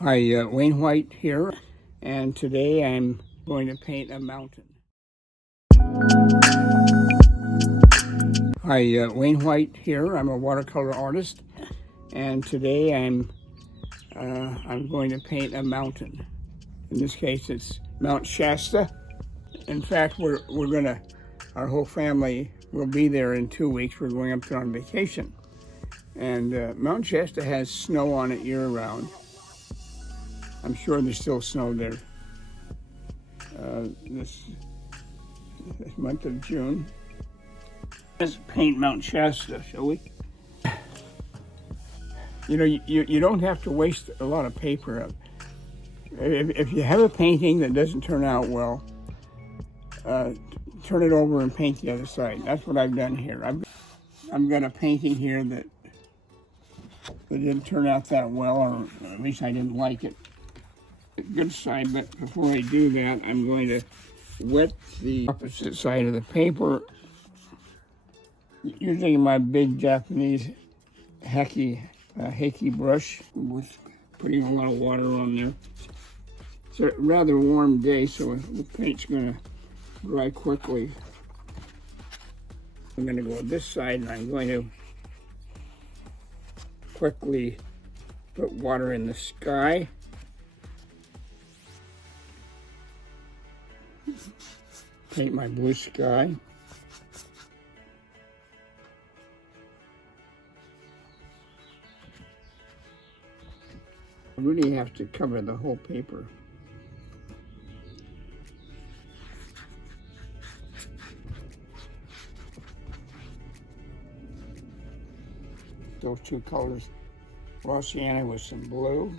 Hi, Wayne White here, and today I'm going to paint a mountain. Hi, Wayne White here. I'm a watercolor artist, and today I'm going to paint a mountain. In this case, it's Mount Shasta. In fact, our whole family will be there in 2 weeks. We're going up there on vacation, and Mount Shasta has snow on it year-round. I'm sure there's still snow there this month of June. Let's paint Mount Shasta, shall we? You know, you don't have to waste a lot of paper. If you have a painting that doesn't turn out well, turn it over and paint the other side. That's what I've done here. I've got a painting here that didn't turn out that well, or at least I didn't like it. Good side, but before I do that, I'm going to wet the opposite side of the paper using my big Japanese haki brush with putting a lot of water on there. It's a rather warm day, so the paint's going to dry quickly. I'm going to go this side, and I'm going to quickly put water in the sky. Paint my blue sky. I really have to cover the whole paper. Those two colors, Rossiana with some blue.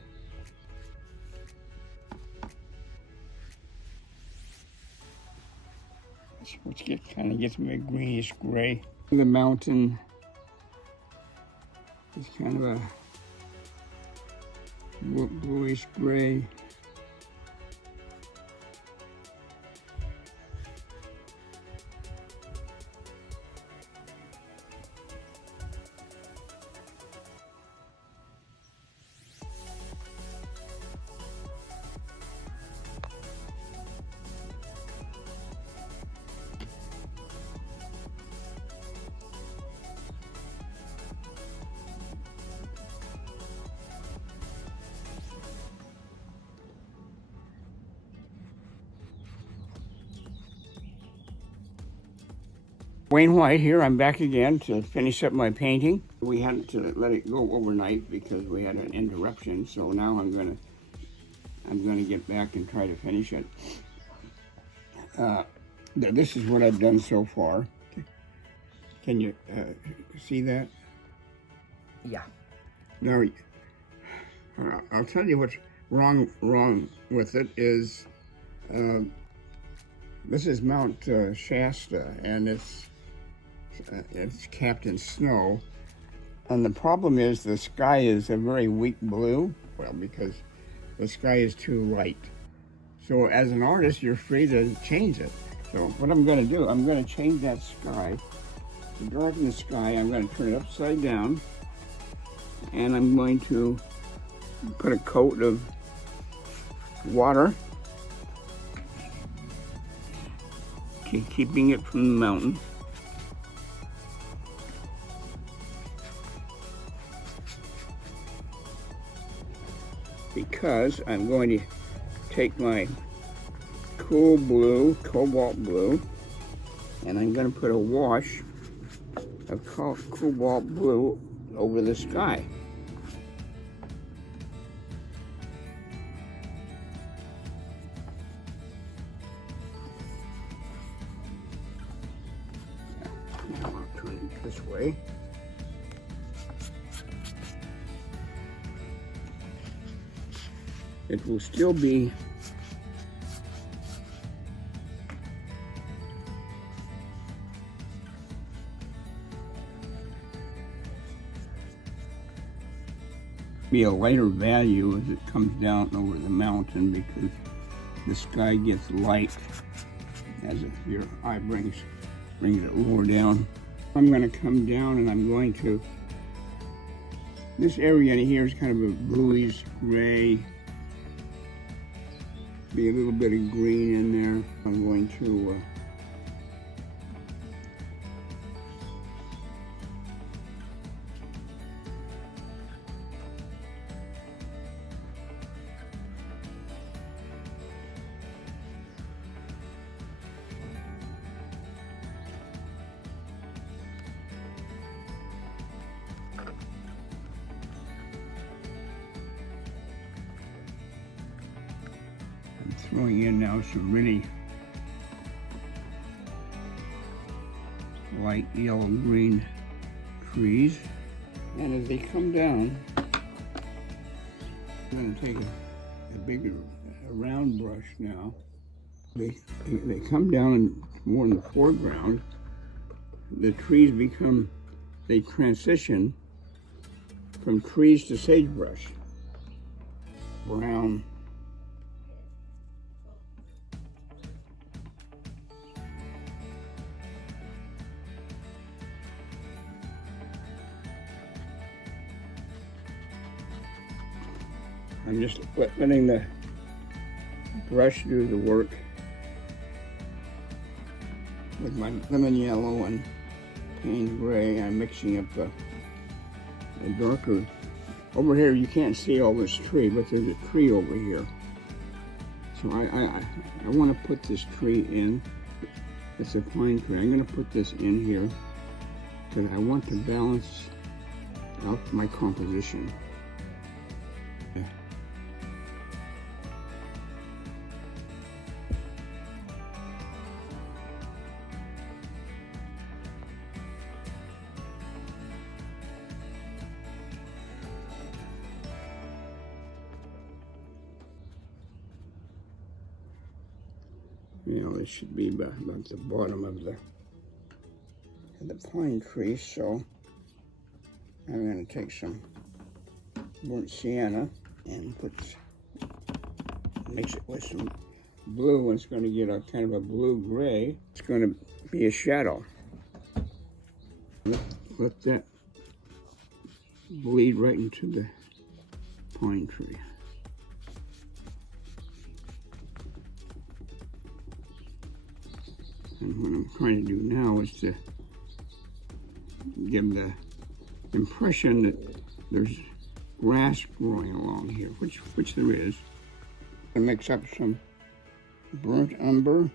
Which kind of gets me a greenish gray. The mountain is kind of a bluish gray. Wayne White here. I'm back again to finish up my painting. We had to let it go overnight because we had an interruption, so now I'm gonna get back and try to finish it. This is what I've done so far. Can you see that? Yeah. Now, I'll tell you what's wrong with it is this is Mount Shasta, and it's capped in snow, and the problem is the sky is a very weak blue, well, because the sky is too light. So as an artist, you're free to change it. So what I'm going to do, I'm going to change that sky. To darken the sky, I'm going to turn it upside down, and I'm going to put a coat of water, keeping it from the mountain. Because I'm going to take my cool blue, cobalt blue, and I'm going to put a wash of cobalt blue over the sky. Now I'll turn it this way. It will still be a lighter value as it comes down over the mountain, because the sky gets light as if your eye brings it lower down. I'm going to come down and I'm going to, this area in here is kind of a bluish gray, be a little bit of green in there. I'm going to throwing in now some really light yellow-green trees. And as they come down, I'm going to take a bigger round brush now. They come down and more in the foreground. The trees they transition from trees to sagebrush. Brown. I'm just letting the brush do the work with my lemon yellow and Payne's gray. I'm mixing up the darker. Over here you can't see all this tree, but there's a tree over here. So I want to put this tree in. It's a pine tree. I'm going to put this in here because I want to balance out my composition. Now this should be about the bottom of the pine tree, so I'm going to take some burnt sienna and mix it with some blue, and it's going to get a kind of a blue-gray. It's going to be a shadow. Let that bleed right into the pine tree. And what I'm trying to do now is to give the impression that there's grass growing along here, which there is. I mix up some burnt umber.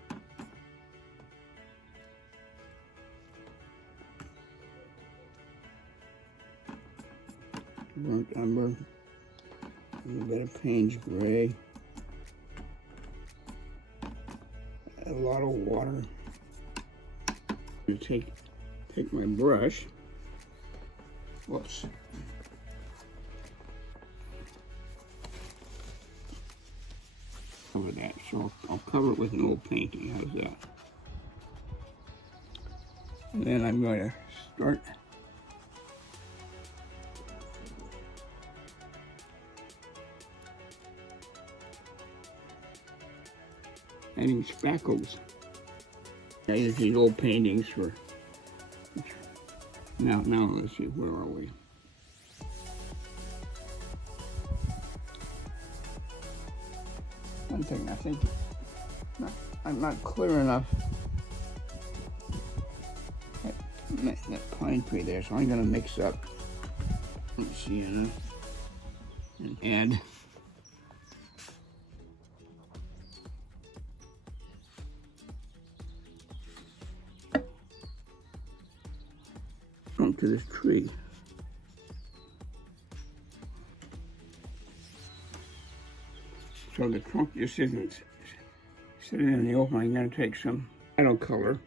Burnt umber, a little bit of Payne's gray, a lot of water. I'm going to take my brush. Whoops. Cover that. So I'll cover it with an old painting. How's that? And then I'm going to start adding spackles. I use these old paintings for, now let's see, where are we? One thing, I think I'm not clear enough that pine tree there, so I'm going to mix up sienna and add to this tree. So the trunk just isn't sitting in the open. I'm going to take some watercolor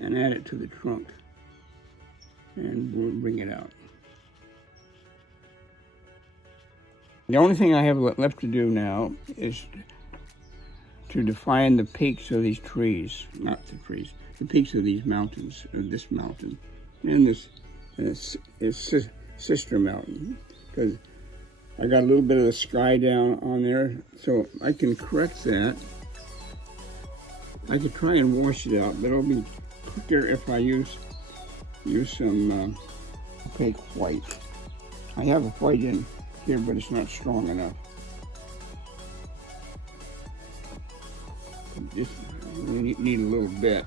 and add it to the trunk and we'll bring it out. The only thing I have left to do now is to define the peaks of these trees, not the trees, the peaks of these mountains, of this mountain. And this is sister mountain, because I got a little bit of the sky down on there, so I can correct that. I could try and wash it out, but it'll be quicker if I use some opaque white. I have a white in here, but it's not strong enough. Just need a little bit.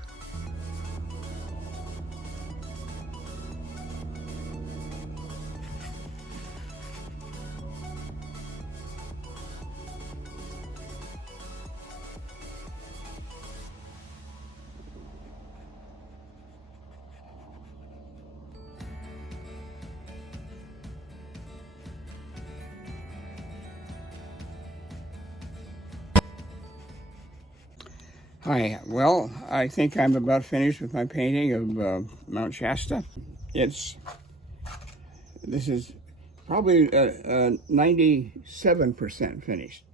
Hi, well, I think I'm about finished with my painting of Mount Shasta. This is probably 97% finished.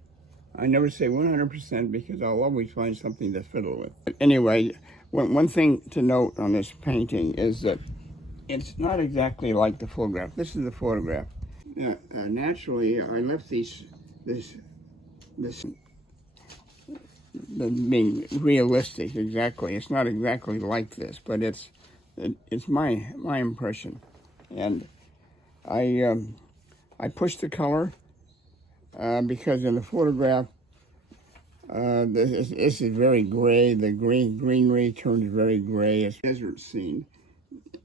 I never say 100% because I'll always find something to fiddle with. But anyway, one thing to note on this painting is that it's not exactly like the photograph. This is the photograph. Naturally, I left this being realistic. Exactly, it's not exactly like this, but it's my impression, and I pushed the color because in the photograph this is very gray. The greenery turns very gray. It's a desert scene,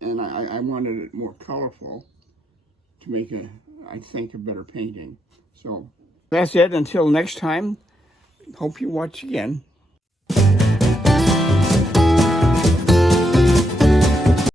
and I wanted it more colorful to make I think, a better painting. So that's it. Until next time, hope you watch again.